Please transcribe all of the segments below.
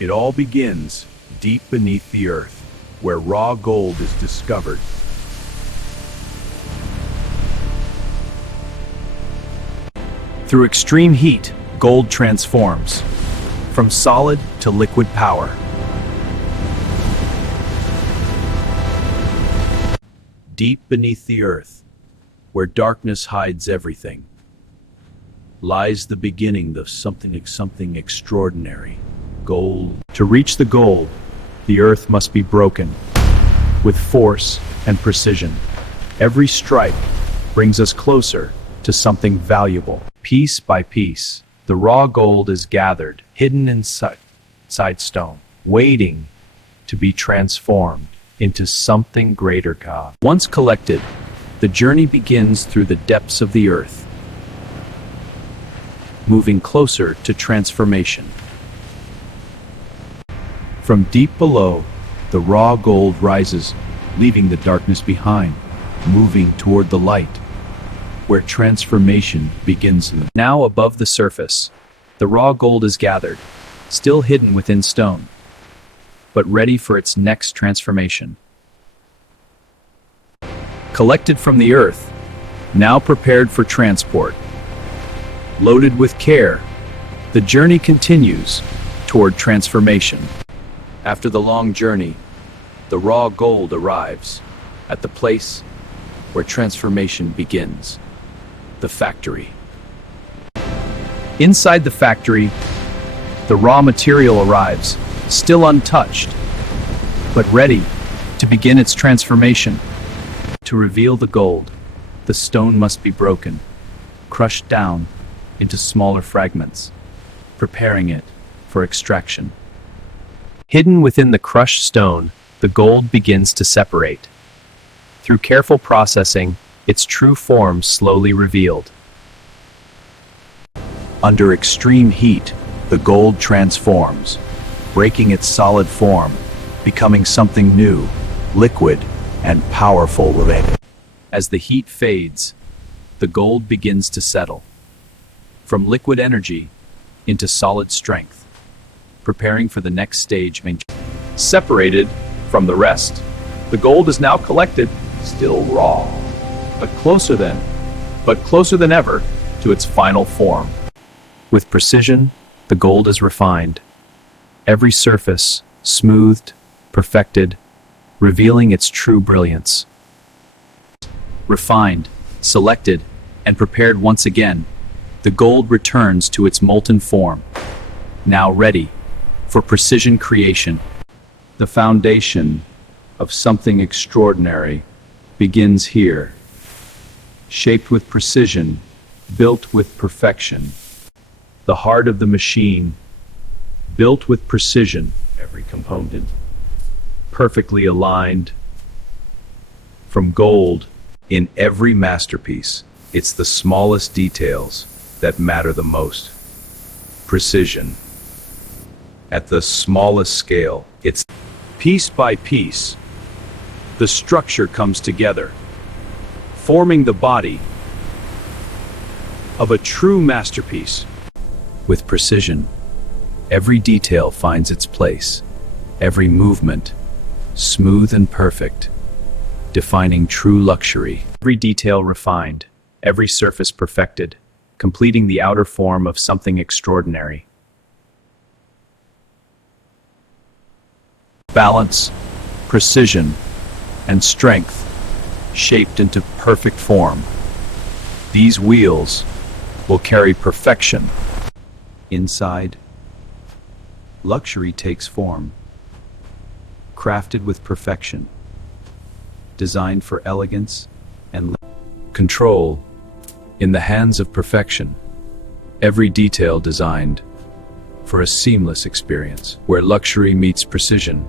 It all begins deep beneath the earth, where raw gold is discovered. Through extreme heat, gold transforms from solid to liquid power. Deep beneath the earth, where darkness hides everything, lies the beginning of something extraordinary. Gold. To reach the gold, the earth must be broken with force and precision. Every strike brings us closer to something valuable. Piece by piece, the raw gold is gathered, hidden inside stone, waiting to be transformed into something greater. Once collected, the journey begins through the depths of the earth, moving closer to transformation. From deep below, the raw gold rises, leaving the darkness behind, moving toward the light, where transformation begins. Now above the surface, the raw gold is gathered, still hidden within stone, but ready for its next transformation. Collected from the earth, now prepared for transport. Loaded with care, the journey continues toward transformation. After the long journey, the raw gold arrives at the place where transformation begins, the factory. Inside the factory, the raw material arrives, still untouched, but ready to begin its transformation. To reveal the gold, the stone must be broken, crushed down into smaller fragments, preparing it for extraction. Hidden within the crushed stone, the gold begins to separate. Through careful processing, its true form slowly revealed. Under extreme heat, the gold transforms, breaking its solid form, becoming something new, liquid, and powerful. As the heat fades, the gold begins to settle. From liquid energy into solid strength, preparing for the next stage. Separated from the rest, the gold is now collected, still raw, but closer than ever to its final form. With precision, the gold is refined, every surface smoothed, perfected, revealing its true brilliance. Refined, selected, and prepared once again, the gold returns to its molten form, now ready for precision creation. The foundation of something extraordinary begins here, shaped with precision, built with perfection. The heart of the machine, built with precision, every component perfectly aligned. From gold in every masterpiece, it's the smallest details that matter the most. Precision. At the smallest scale, it's piece by piece. The structure comes together, forming the body of a true masterpiece. With precision, every detail finds its place, every movement smooth and perfect, defining true luxury. Every detail refined, every surface perfected, completing the outer form of something extraordinary. Balance, precision, and strength shaped into perfect form. These wheels will carry perfection. Inside, luxury takes form, crafted with perfection, designed for elegance and control in the hands of perfection. Every detail designed for a seamless experience, where luxury meets precision.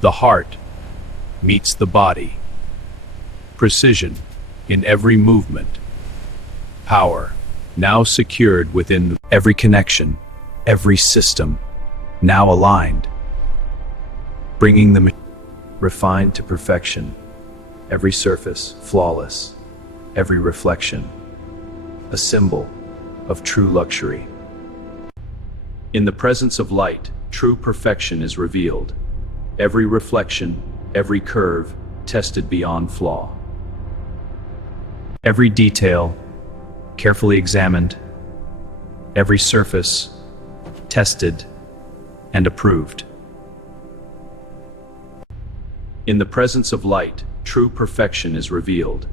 The heart meets the body. Precision in every movement. Power now secured within every connection, every system now aligned, bringing the refined to perfection. Every surface flawless, every reflection a symbol of true luxury. In the presence of light, true perfection is revealed. Every reflection, every curve, tested beyond flaw. Every detail, carefully examined. Every surface, tested and approved. In the presence of light, true perfection is revealed.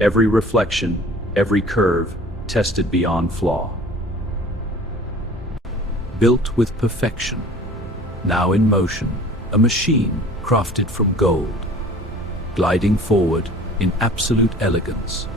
Every reflection, every curve, tested beyond flaw. Built with perfection, now in motion, a machine crafted from gold, gliding forward in absolute elegance.